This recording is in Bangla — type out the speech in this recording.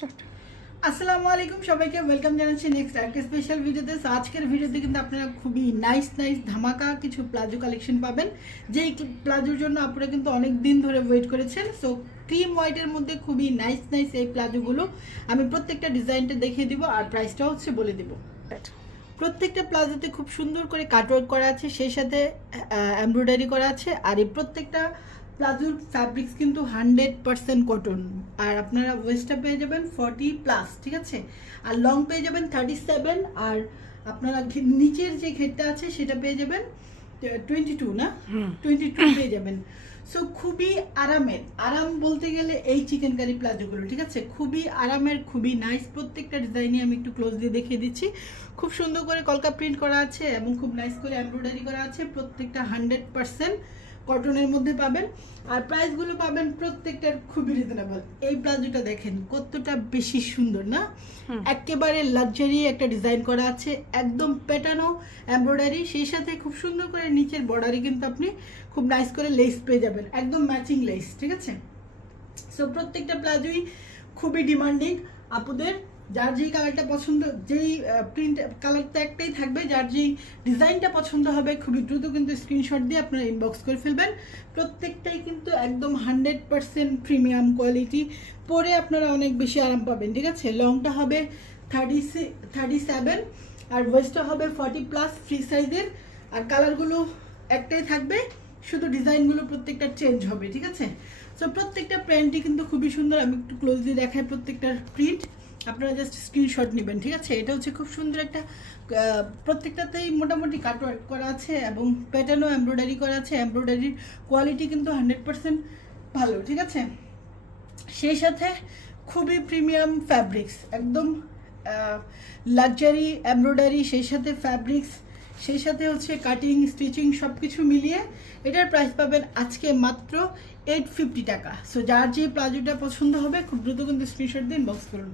স্টার্ট। আসসালামু আলাইকুম, সবাইকে ওয়েলকাম জানাচ্ছি নেক্সট একটা স্পেশাল ভিডিওতে। আজকের ভিডিওতে কিন্তু আপনারা খুবই নাইস ধামাকা কিছু প্লাজো কালেকশন পাবেন, যেই প্লাজোর জন্য আপনারা কিন্তু অনেক দিন ধরে ওয়েট করেছেন। সো ক্রিম হোয়াইটের মধ্যে খুবই নাইস এই প্লাজোগুলো আমি প্রত্যেকটা ডিজাইনটা দেখিয়ে দিব আর প্রাইসটা হচ্ছে বলে দিব। প্রত্যেকটা প্লাজোতে খুব সুন্দর করে কাটওয়ার্ক করা আছে, সেই সাথে এমব্রয়ডারি করা আছে। আর এই প্রত্যেকটা প্লাজোর ফ্যাব্রিক্স কিন্তু 100% কটন। আর আপনারা ওয়েস্টটা পেয়ে যাবেন 40+, ঠিক আছে। আর লং পেয়ে যাবেন 37। আর আপনারা নিচের যে ঘেরটা আছে সেটা পেয়ে যাবেন 22, না 22 পেয়ে যাবেন। সো খুবই আরাম বলতে গেলে এই চিকেন কারি প্লাজোগুলো, ঠিক আছে, খুবই আরামের, খুবই নাইস। প্রত্যেকটা ডিজাইনে আমি একটু ক্লোজ দিয়ে দেখিয়ে দিচ্ছি। খুব সুন্দর করে কলকা প্রিন্ট করা আছে এবং খুব নাইস করে এমব্রয়ডারি করা আছে। প্রত্যেকটা 100% কটনের মধ্যে পাবেন। আর প্রাইসগুলো পাবেন প্রত্যেকটার খুবই রিজনেবল। এই প্লাজোটা দেখেন কতটা বেশি সুন্দর না, একেবারে লাক্সারি একটা ডিজাইন করা আছে, একদম পেটানো এমব্রয়ডারি, সেই সাথে খুব সুন্দর করে নিচের বর্ডারে কিন্তু আপনি খুব নাইস করে লেস পেয়ে যাবেন, একদম ম্যাচিং লেস, ঠিক আছে। সো প্রত্যেকটা প্লাজোই খুবই ডিমান্ডিং আপুদের। যার যেই কালারটা পছন্দ, যেই প্রিন্ট কালারটা একটাই থাকবে, যার যেই ডিজাইনটা পছন্দ হবে খুবই দ্রুত কিন্তু স্ক্রিনশট দিয়ে আপনারা ইনবক্স করে ফেলবেন। প্রত্যেকটাই কিন্তু একদম 100% প্রিমিয়াম কোয়ালিটি, পরে আপনারা অনেক বেশি আরাম পাবেন, ঠিক আছে। লংটা হবে 37 আর ওয়েস্টটা হবে 40+ ফ্রি সাইজের। আর কালারগুলো একটাই থাকবে, শুধু ডিজাইনগুলো প্রত্যেকটা চেঞ্জ হবে, ঠিক আছে। সো প্রত্যেকটা প্রিন্টই কিন্তু খুবই সুন্দর। আমি একটু ক্লোজলি দেখাই প্রত্যেকটার প্রিন্ট, আপনারা জাস্ট স্ক্রিনশট নেবেন, ঠিক আছে। এটা হচ্ছে খুব সুন্দর একটা, প্রত্যেকটাতেই মোটামুটি কাটওয়ার্ক করা আছে এবং প্যাটার্নও এমব্রয়ডারি করা আছে। এমব্রয়ডারির কোয়ালিটি কিন্তু 100% ভালো, ঠিক আছে। সেই সাথে খুবই প্রিমিয়াম ফ্যাব্রিক্স, একদম লাক্সারি এমব্রয়ডারি, সেই সাথে ফ্যাব্রিক্স, সেই সাথে হচ্ছে কাটিং স্টিচিং সব কিছু মিলিয়ে এটার প্রাইস পাবেন আজকে মাত্র 850 টাকা। সো যার যে প্লাজোটা পছন্দ হবে খুব দ্রুত কিন্তু স্ক্রিনশট দিয়ে ইনবক্স করুন।